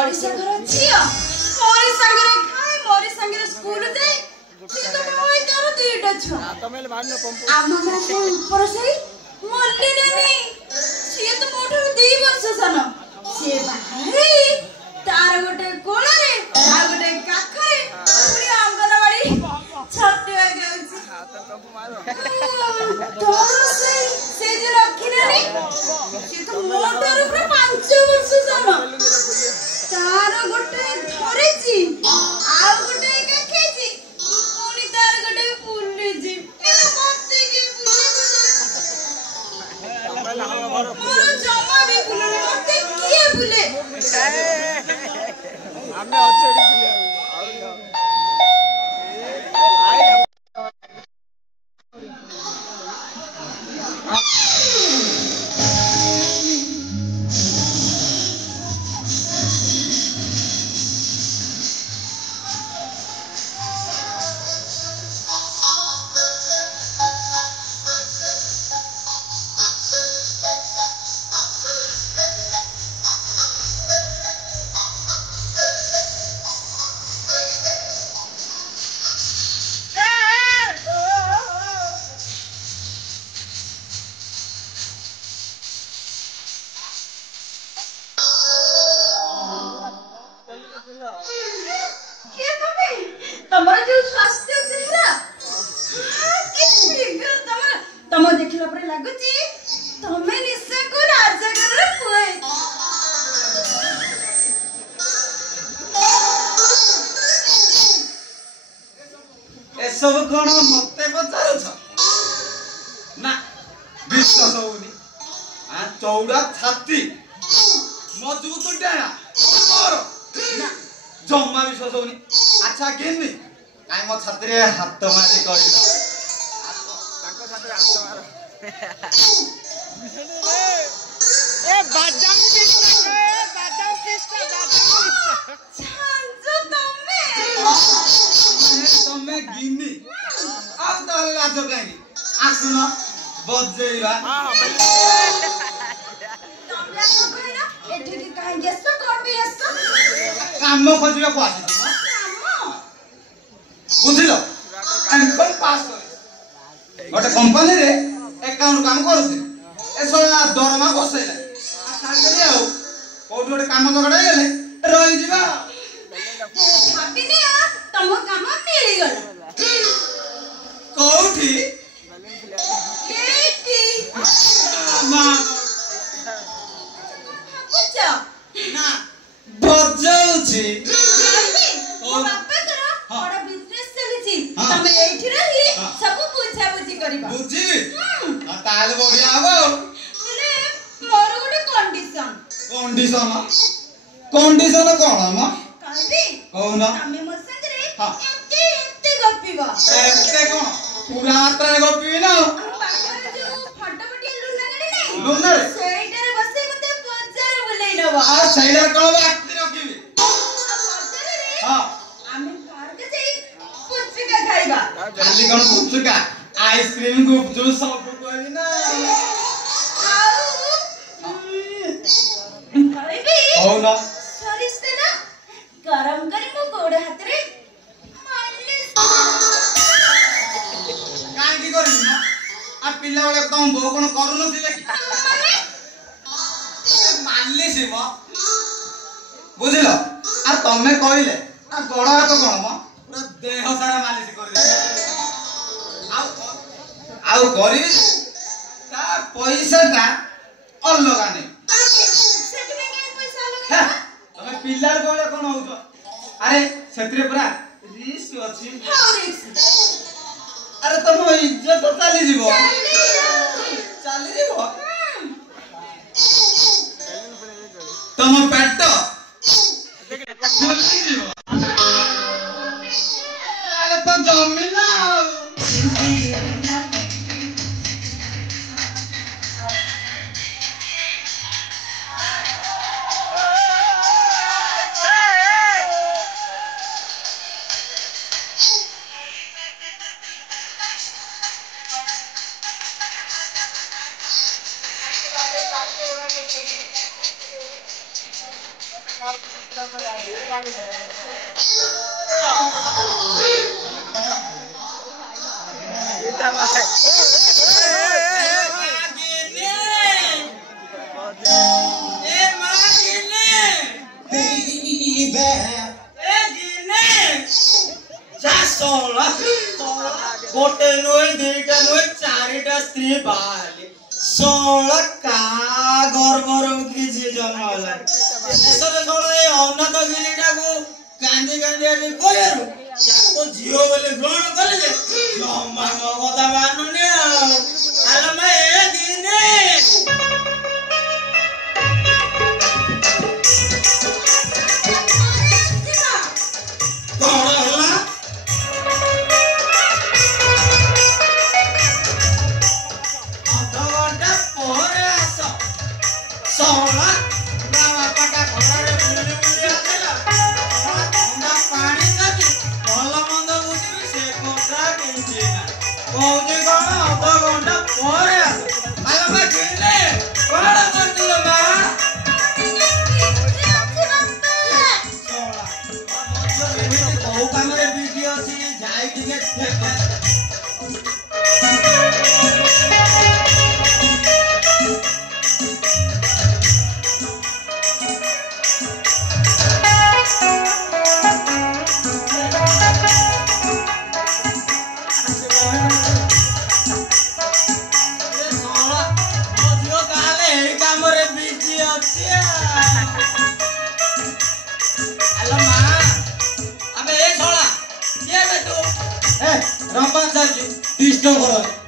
ओडिशा घर छिया मोरी संगे खाए मोरी संगे स्कूल जाए से तो भाई तार दुईटा छुआ तमेल भान पंप आ मामा को ऊपर से मल्ली नहीं से तो मोठो 2 वर्ष सन से भाई तार गोटे कोला रे आ गोटे काखरे पुरी अंगनवाड़ी छत्ते आ गेल हां तो पंप मारो तो से जे रखिना रे से तो मोटर ऊपर 5 वर्ष सन तार गोटे धरेची आ गोटे काखेची पुनी तार गोटे फुलली ए मते के मोर जमा भी फुलले मते किए फुले हमने अच्छे फुले तमर जो स्वास्थ्य चेहरा तम देखला पर लागुची तमे निश्चय को राजगर रे पुए ए सब कोन मते पचार छ ना विश्वास होनी आ चौड़ा छाती मजबूत डाया और ना जम्मा विश्वास होनी अच्छा केनी काई मो छाती रे हाथ मारी करी ताको छाती हाथ मारो ए बादाम किस्ता छांजो तमे तमे गिनी आ ताले लाजो काई आसुन बजेइबा तमे तो कहना एठी की काहे गेस कोन भी असतो काम खोजिबा को आसी बुझिलो एमकम पास करे गोटे कंपनी रे अकाउंट काम करूसी ए सोला दरमा बसेला आ छाड़ी आउ कोठी गोटे काम जगडा गेले रहि जिबा भाबिने तम काम मिली गला कोठी एटी मा पूछो ना बजाउची ओ बापा करा बड़ा बिजनेस चलीची तमे एठी रही सब पूछा बुझी करबा बुझी आ ताले बढिया हबो बोले मोर गोटे कंडीशन कंडीशन कोन म कहबी कोन तमे मोर संगरे हां एते गप्पीबा एते कोन पूरा मात्रा गप्पी ना पाखरे जो फटाफटी लुना गड़ी नहीं लुना रे सेइटारे बसे मते बजार बुलेई नबा आ सैला कोन बात रखिबी बजार रे हां आमे पार्क जाई पुचका खाइबा खाली कोन पुचका आइसक्रीम गुपचुप सब कोई ना कहबी हो ना सरिस्ते ना गरम करी मो गोड़ हाथ रे मालिश काई की करी ना आ पिल्ला वाले तम बो कोन करू न दिले मानली सी म बुझिलो आ तमे कइले आ गोड़ हाथ कोन म पूरा देह सारा मालिश कर दे आउ करी ता पैसा ता अलगा नहीं सेठ में के पैसा लगा तमे पिल्लार गोळे कोन होउतो अरे सेत्रे पूरा रिस्क अछि अरे तुम इज्जत तो चली जीवो चली जीवो तुम पेट चली जीवो अरे तो जमीन এটা ভাই गोटे नुहे दुईटा नुहे चारिटा स्त्री बाहली 16 का गर्भर किसी जन्मला एसरे सोळे अनाथ गिरीटा को कांदी कांदी आली कोयरु ताको जियो बोले ग्रहण करले जम्मा मगदा मानुने आला मा ए दिने रंबा साजी डिस्टर्ब करो